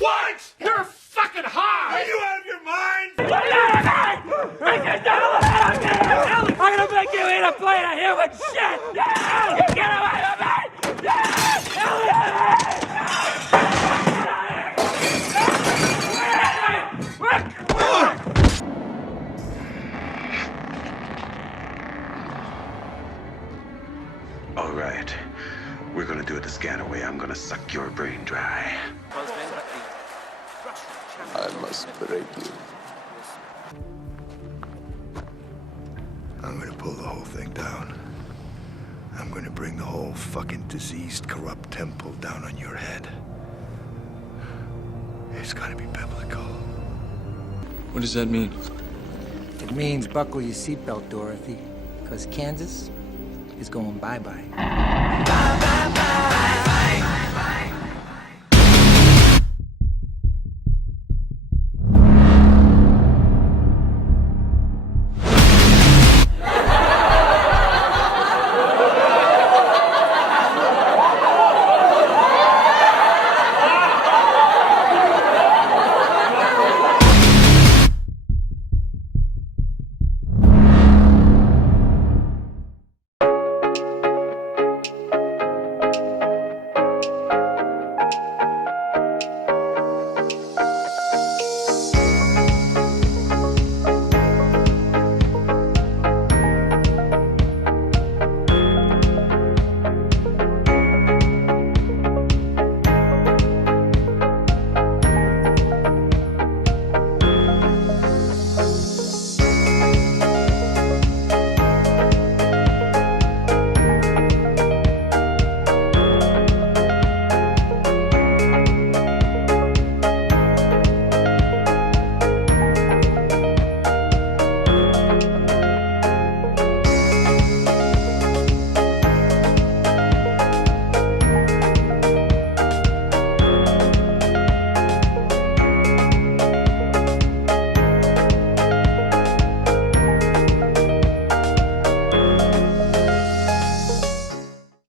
What? You're fucking high! Are you out of your mind? I'm gonna make you eat a plate of human shit! Yeah! Get away from me! All right. We're gonna do it the scanner way. I'm gonna suck your brain dry. I must break you. I'm gonna pull the whole thing down. I'm gonna bring the whole fucking diseased, corrupt temple down on your head. It's gonna be biblical. What does that mean? It means buckle your seatbelt, Dorothy, because Kansas is going bye-bye.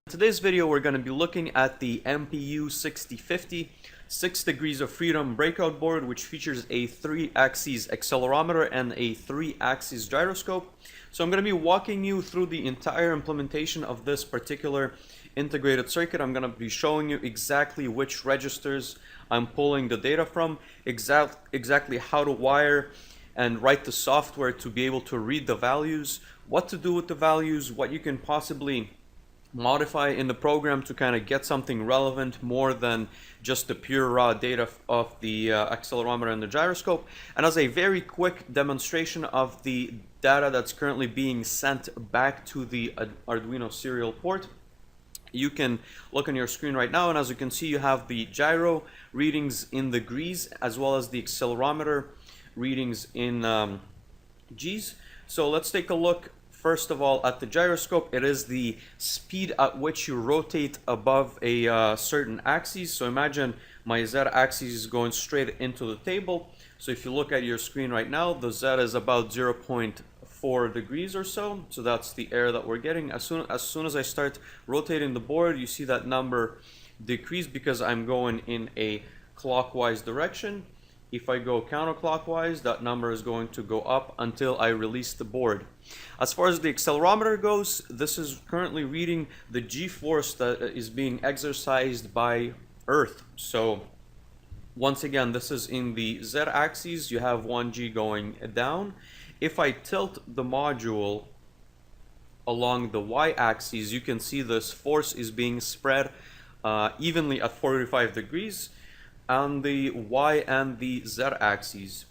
Today's video we're going to be looking at the MPU 6050 6 degrees of freedom breakout board, which features a 3-axis accelerometer and a 3-axis gyroscope. So I'm going to be walking you through the entire implementation of this particular integrated circuit. I'm going to be showing you exactly which registers I'm pulling the data from, exactly how to wire and write the software to be able to read the values, what to do with the values, what you can possibly modify in the program to kind of get something relevant more than just the pure raw data of the accelerometer and the gyroscope. And as a very quick demonstration of the data that's currently being sent back to the Arduino serial port, you can look on your screen right now, and as you can see, you have the gyro readings in the G's as well as the accelerometer readings in G's. So let's take a look first of all at the gyroscope. It is the speed at which you rotate above a certain axis. So imagine my Z axis is going straight into the table. So if you look at your screen right now, the Z is about 0.4 degrees or so. So that's the error that we're getting. As soon as I start rotating the board, you see that number decrease because I'm going in a clockwise direction. If I go counterclockwise, that number is going to go up until I release the board. As far as the accelerometer goes, this is currently reading the G-force that is being exercised by Earth. So once again, this is in the Z-axis. You have 1G going down. If I tilt the module along the Y-axis, you can see this force is being spread evenly at 45 degrees on the Y and the Z axes.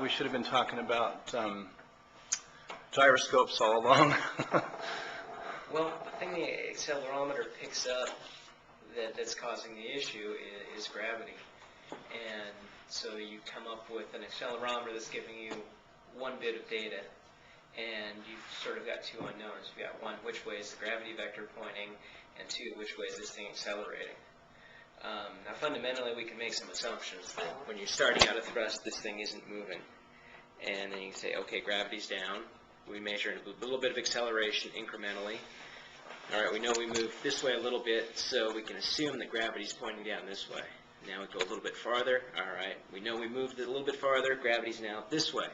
we should have been talking about gyroscopes all along. Well, the thing the accelerometer picks up that's causing the issue is gravity. And so you come up with an accelerometer that's giving you one bit of data, and you've sort of got two unknowns. You've got one, which way is the gravity vector pointing, and two, which way is this thing accelerating. Now fundamentally we can make some assumptions that when you're starting out at thrust, this thing isn't moving. And then you can say, okay, gravity's down. We measure a little bit of acceleration incrementally. All right, we know we moved this way a little bit, so we can assume that gravity's pointing down this way. Now we go a little bit farther. All right, we know we moved it a little bit farther. Gravity's now this way.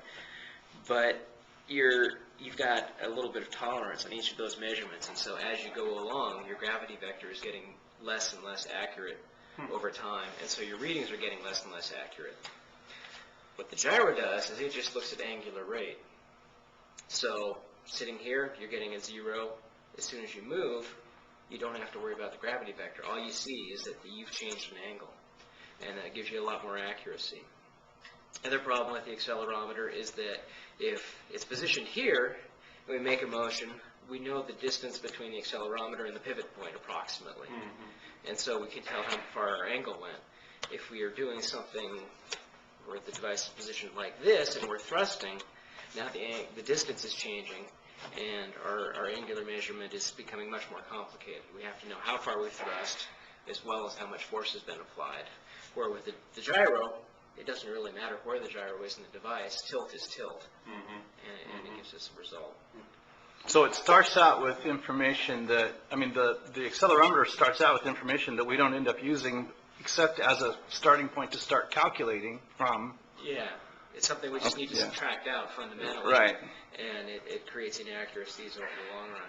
But you've got a little bit of tolerance on each of those measurements, and so as you go along, your gravity vector is getting less and less accurate over time, and so your readings are getting less and less accurate. What the gyro does is it just looks at angular rate. So sitting here, you're getting a 0. As soon as you move, you don't have to worry about the gravity vector. All you see is that you've changed an angle, and that gives you a lot more accuracy. Another problem with the accelerometer is that if it's positioned here, and we make a motion, we know the distance between the accelerometer and the pivot point approximately. And so we can tell how far our angle went. If we are doing something where the device is positioned like this and we're thrusting, now the distance is changing, and our angular measurement is becoming much more complicated. We have to know how far we thrust, as well as how much force has been applied. Where with the gyro, it doesn't really matter where the gyro is in the device. Tilt is tilt, and it gives us a result. So it starts out with information that, I mean, the accelerometer starts out with information that we don't end up using except as a starting point to start calculating from. Yeah, it's something we just need to subtract out fundamentally. Right. And it creates inaccuracies over the long run.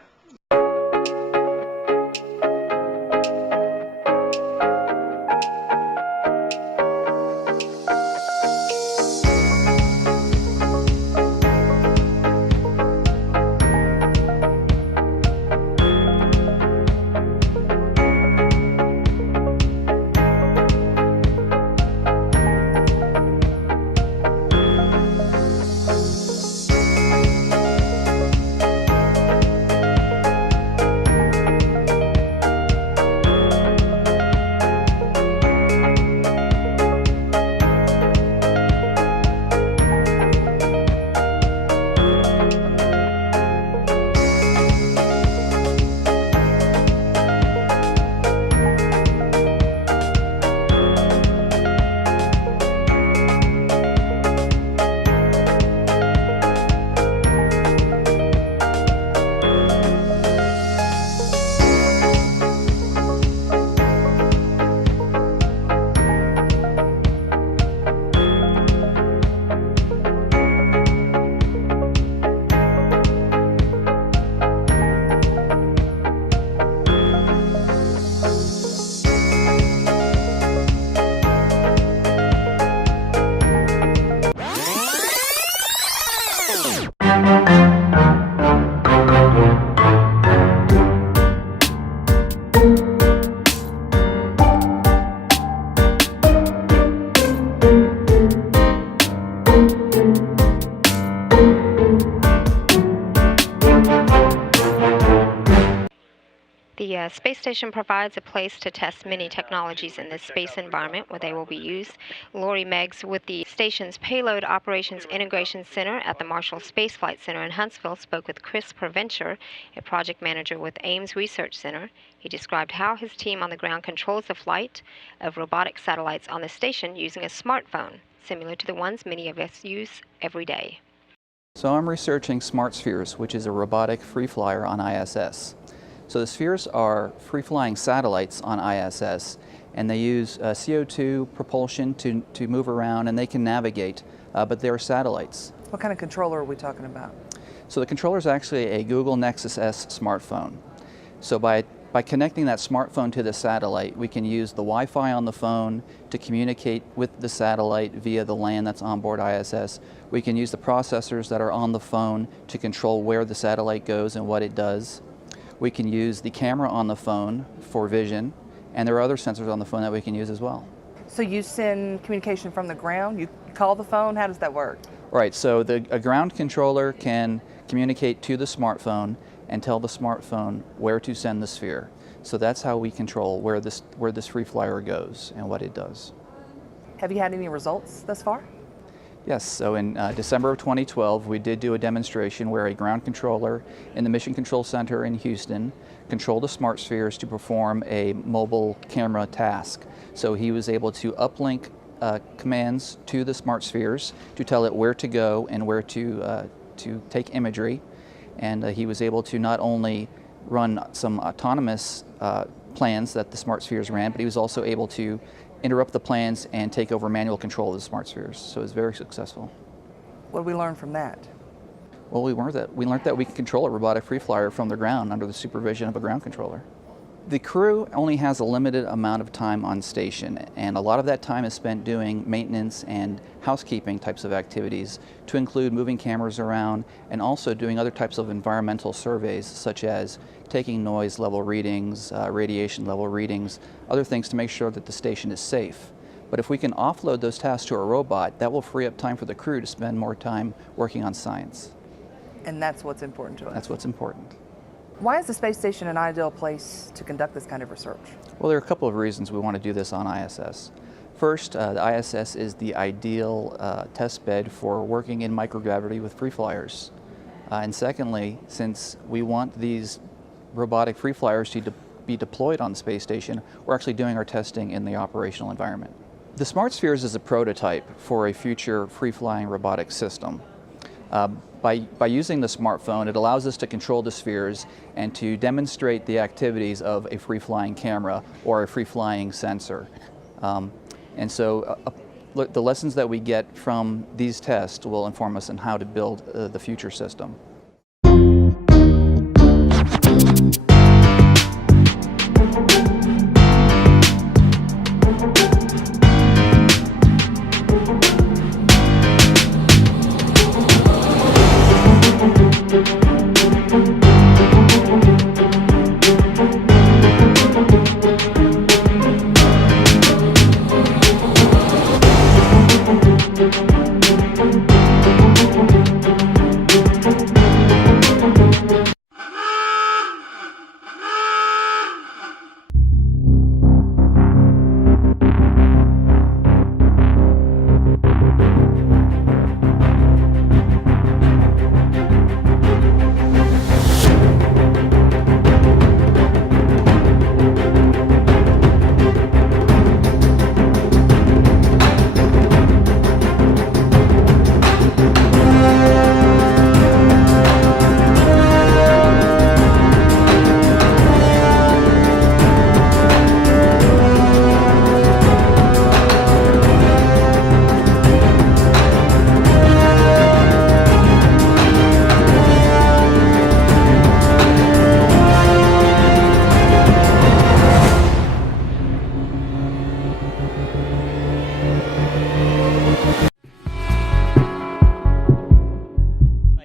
The space station provides a place to test many technologies in this space environment where they will be used. Lori Meggs with the station's Payload Operations Integration Center at the Marshall Space Flight Center in Huntsville spoke with Chris Provencher, a project manager with Ames Research Center. He described how his team on the ground controls the flight of robotic satellites on the station using a smartphone, similar to the ones many of us use every day. So I'm researching Smart Spheres, which is a robotic free flyer on ISS. So the spheres are free-flying satellites on ISS, and they use CO2 propulsion to move around, and they can navigate, but they're satellites. What kind of controller are we talking about? So the controller is actually a Google Nexus S smartphone. So by connecting that smartphone to the satellite, we can use the Wi-Fi on the phone to communicate with the satellite via the LAN that's on board ISS. We can use the processors that are on the phone to control where the satellite goes and what it does. We can use the camera on the phone for vision, and there are other sensors on the phone that we can use as well. So you send communication from the ground? You call the phone? How does that work? Right, so a ground controller can communicate to the smartphone and tell the smartphone where to send the sphere. So that's how we control where this free flyer goes and what it does. Have you had any results thus far? Yes, so in December of 2012, we did do a demonstration where a ground controller in the Mission Control Center in Houston controlled the smart spheres to perform a mobile camera task. So he was able to uplink commands to the smart spheres to tell it where to go and where to take imagery. And he was able to not only run some autonomous plans that the smart spheres ran, but he was also able to interrupt the plans and take over manual control of the smart spheres. So it was very successful. What did we learn from that? Well, we learned that we can control a robotic free flyer from the ground under the supervision of a ground controller. The crew only has a limited amount of time on station, and a lot of that time is spent doing maintenance and housekeeping types of activities, to include moving cameras around and also doing other types of environmental surveys, such as taking noise level readings, radiation level readings, other things to make sure that the station is safe. But if we can offload those tasks to a robot, that will free up time for the crew to spend more time working on science. And that's what's important to us. That's what's important. Why is the space station an ideal place to conduct this kind of research? Well, there are a couple of reasons we want to do this on ISS. First, the ISS is the ideal test bed for working in microgravity with free flyers. And secondly, since we want these robotic free flyers to be deployed on the space station, we're actually doing our testing in the operational environment. The Smart Spheres is a prototype for a future free-flying robotic system. By using the smartphone, it allows us to control the spheres and to demonstrate the activities of a free-flying camera or a free-flying sensor. And so the lessons that we get from these tests will inform us on how to build the future system.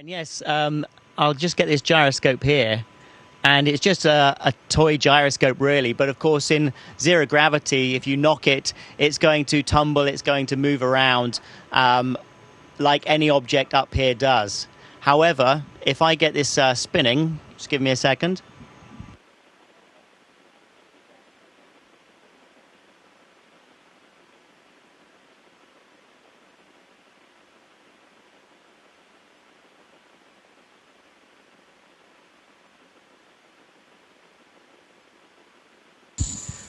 Yes, I'll just get this gyroscope here, and it's just a toy gyroscope really, but of course in zero gravity, if you knock it, it's going to tumble, it's going to move around like any object up here does. However, if I get this spinning, just give me a second.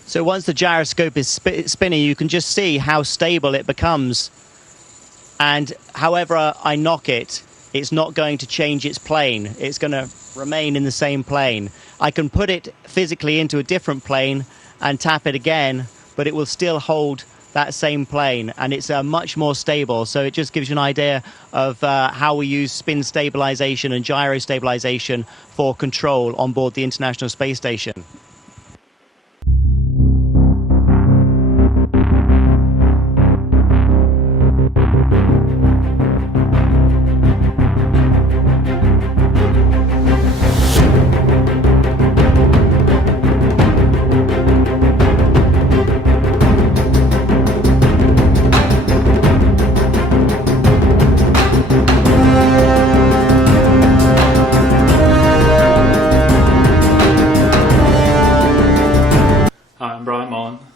So once the gyroscope is spinning, you can just see how stable it becomes. And however I knock it, it's not going to change its plane. It's going to remain in the same plane. I can put it physically into a different plane and tap it again, but it will still hold that same plane, and it's much more stable. So it just gives you an idea of how we use spin stabilization and gyro stabilization for control on board the International Space Station.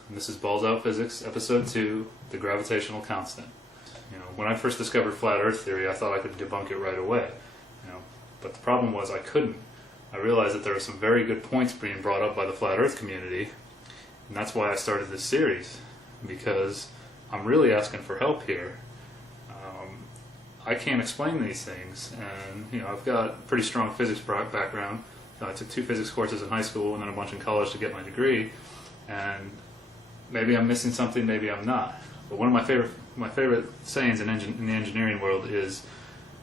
and this is Balls Out Physics, Episode 2, The Gravitational Constant. When I first discovered Flat Earth theory, I thought I could debunk it right away. But the problem was I couldn't. I realized that there were some very good points being brought up by the Flat Earth community, and that's why I started this series, because I'm really asking for help here. I can't explain these things, and I've got a pretty strong physics background. I took 2 physics courses in high school and then a bunch in college to get my degree, and maybe I'm missing something, maybe I'm not. But one of my favorite sayings in the engineering world is,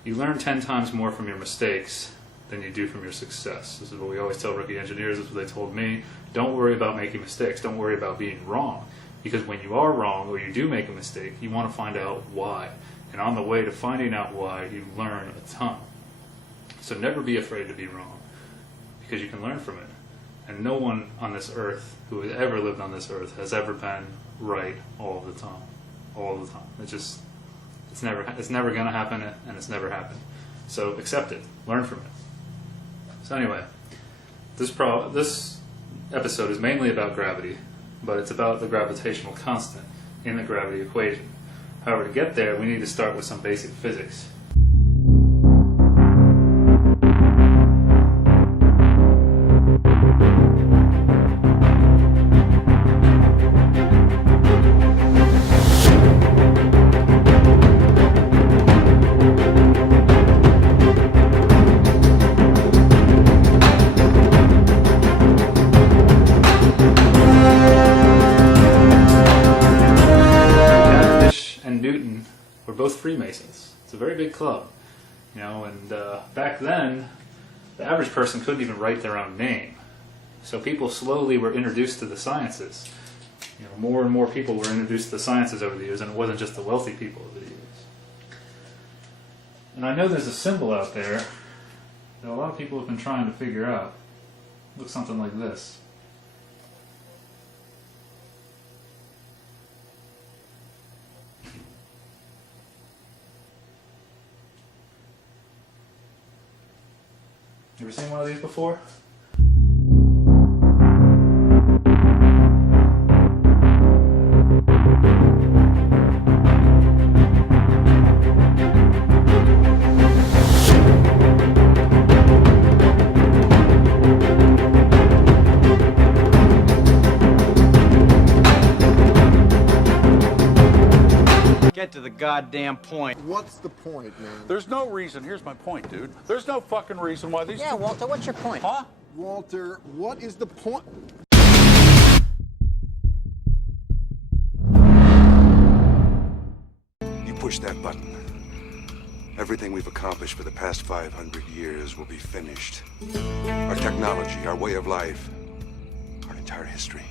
you learn 10 times more from your mistakes than you do from your success. This is what we always tell rookie engineers. This is what they told me. Don't worry about making mistakes. Don't worry about being wrong. Because when you are wrong or you do make a mistake, you want to find out why. And on the way to finding out why, you learn a ton. So never be afraid to be wrong, because you can learn from it. And no one on this earth who has ever lived on this earth has ever been right all the time. All the time. It's never going to happen, and it's never happened. So accept it. Learn from it. So anyway, this episode is mainly about gravity, but it's about the gravitational constant in the gravity equation. However, to get there, we need to start with some basic physics. Both Freemasons. It's a very big club, and back then the average person couldn't even write their own name. So people slowly were introduced to the sciences. More and more people were introduced to the sciences over the years, and it wasn't just the wealthy people over the years. And I know there's a symbol out there that a lot of people have been trying to figure out. It looks something like this. You ever seen one of these before? Get to the goddamn point. What's the point, man? There's no reason. Here's my point, dude. There's no fucking reason why these Yeah, Walter, what's your point? Huh? Walter, what is the point? You push that button. Everything we've accomplished for the past 500 years will be finished. Our technology, our way of life, our entire history.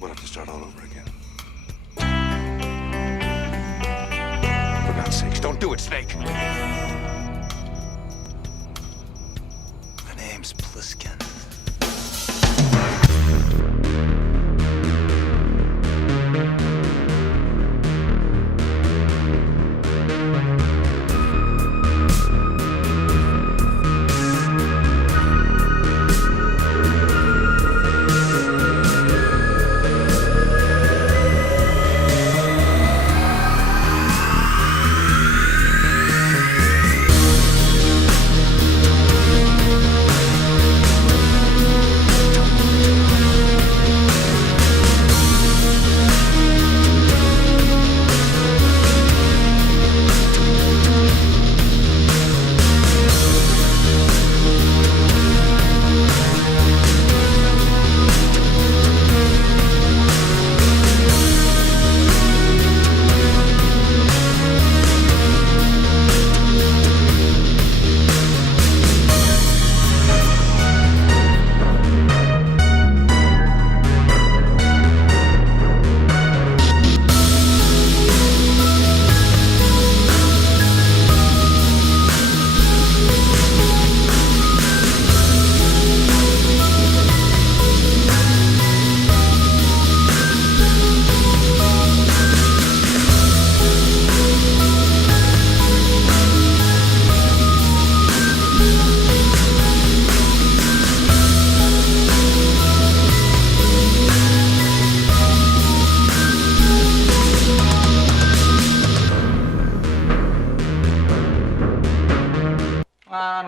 We'll have to start all over again. For God's sakes, don't do it, Snake! My name's Pliskin.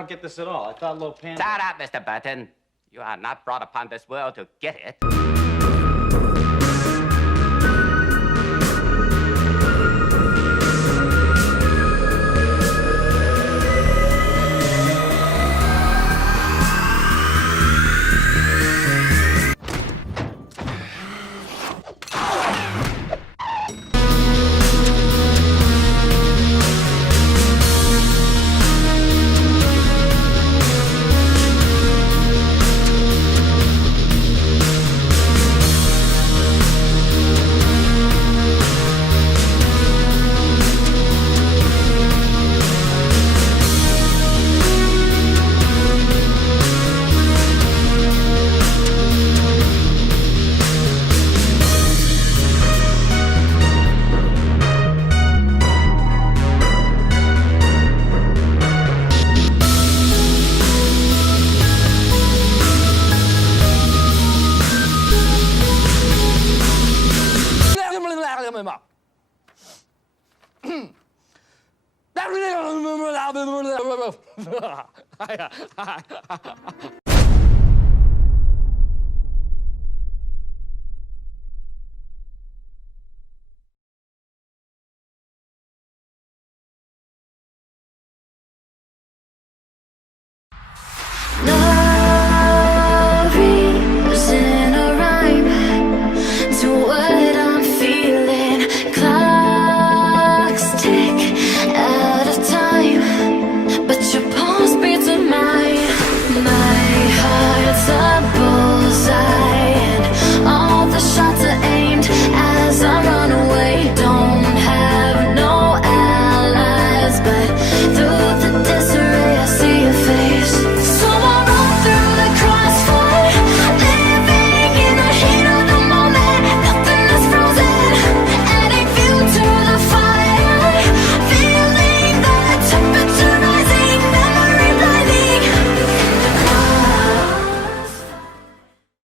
don't get this at all. I thought Low Panda... Shut up, Mr. Burton. You are not brought upon this world to get it.